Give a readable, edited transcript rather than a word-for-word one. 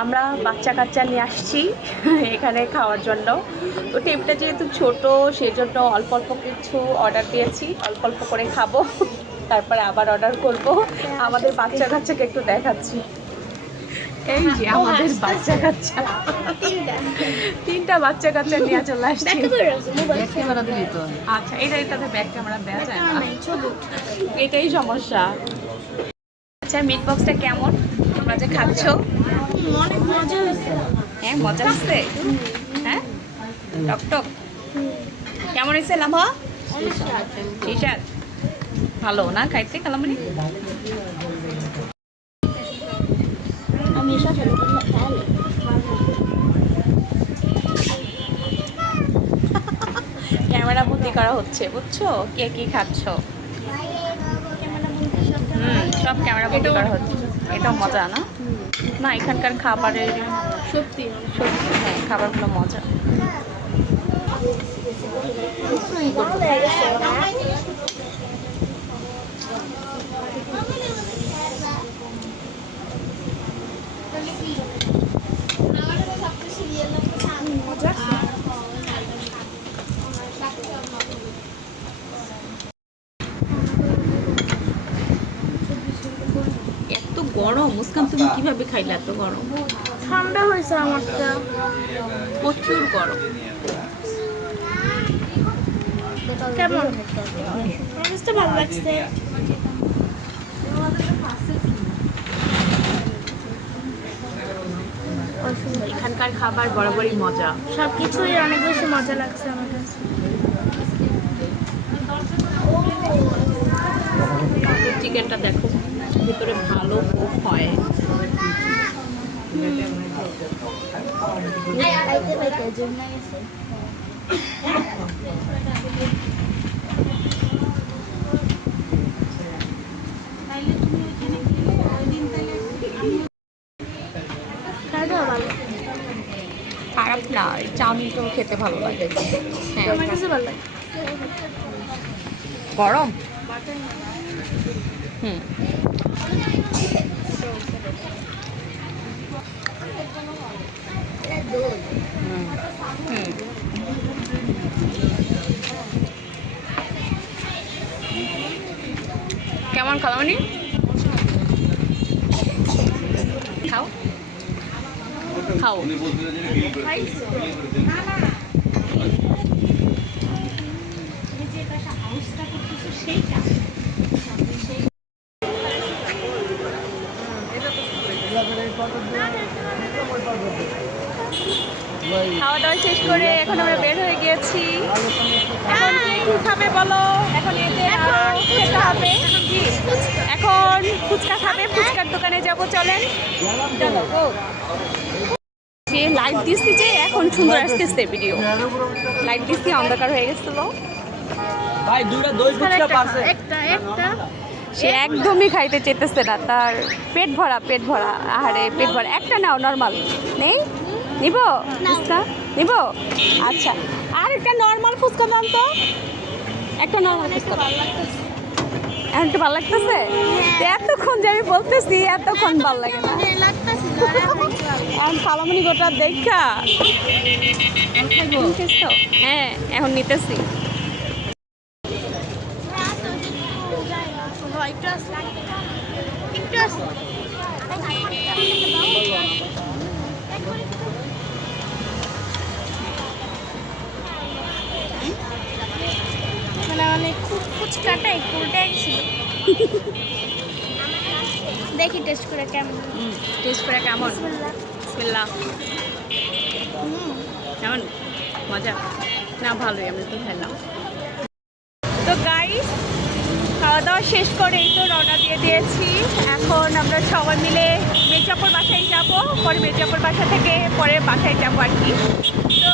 আমরা বাচ্চা কাচ্চা নিয়ে আসছি এখানে খাওয়ার জন্য। তো টেবিলটা যেহেতু ছোট, সেই জন্য অল্প অল্প কিছু অর্ডার দিয়েছি, অল্প অল্প করে খাবো, তারপরে আবার অর্ডার করব। আমাদের বাচ্চা কাচ্চাকে একটু দেখাচ্ছি। এই যে আমাদের বাচ্চা কাচ্চা, তিনটা বাচ্চা কাচ্চা নিয়ে চলে আসছি। আচ্ছা, এটাতে ব্যাক ক্যামেরা দেওয়া যায় না, এটাই সমস্যা। আচ্ছা, মিট বক্সটা কেমন তোমরা যে খাচ্ছ? অনেক মজা হয়েছে। হ্যাঁ, মজা হচ্ছে। হ্যাঁ, টকটক কেমন হয়েছে লাভা? ঠিক আছে, ভালো না খাইতে কালামণি? আমি এসব ক্যামেরা বন্দি করা হচ্ছে, বুঝছো? কে কি খাচ্ছ? সব ক্যামেরা বন্দি করা হচ্ছে। এটাও মজা না? না, এখানকার খাবারের সত্যি সত্যি, হ্যাঁ, খাবারগুলো মজা। এত গরম মুস্কান, তুমি কিভাবে খাইলে এত গরম? ঠান্ডা হয়েছে আমারটা, প্রচুর গরম। কেমন আমার তো ভালো লাগছে। এখানকার খাবার বরাবরই মজা, সবকিছুই অনেক বেশি মজা লাগছে আমার কাছে। চিকেনটা দেখো, ভিতরে ভালো কুক হয়। খারাপ না, চাউমিনটাও খেতে ভালো লাগে। হ্যাঁ, আমার কাছে ভালো লাগে। গরম। হুম, কেমন খালামণি? খাও খাও। খাওয়া দাওয়া শেষ করে এখন আমরা বের হয়ে গিয়েছি। এখন কি খাবে বলো? এখন এদের আরো খেতে হবে। এখন ফুচকা খাবে, ফুচকার দোকানে যাব, চলেন। যে লাইট দিচ্ছি, যে এখন সুন্দর আসতেছে ভিডিও। লাইট দিচ্ছি, অন্ধকার হয়ে গেছিল। একটা একটা সে একদমই খাইতে চেতেছে না, তার পেট ভরা, পেট ভরা। আহারে, পেট ভরা। একটা নাও, নর্মাল নেই? নিব ফুচকা? নিব? আচ্ছা, আর একটা নর্মাল ফুচকা দাম তো, একটা নর্মাল ফুচকা। এখন একটু ভালো লাগতেছে? তো এতক্ষণ যে আমি বলতেছি, এতক্ষণ ভালো লাগে না। এখন খালামণি গোটা দেখা। হ্যাঁ, এখন নিতেছি। ফুচকাটাই পুরোটাই ছিল। দেখি টেস্ট করে কেমন। টেস্ট করে কেমন? বিসমিল্লাহ। কেমন? মজা না? ভালোই, আমি তো খাইলাম। তো গাইস, খাওয়া দাওয়া শেষ করে এই তো রওনা দিয়ে দিয়েছি। এখন আমরা সবাই মিলে মির্জাপুর বাসায় যাব, পরে মির্জাপুর বাসা থেকে পরে বাসায় যাবো আর কি। তো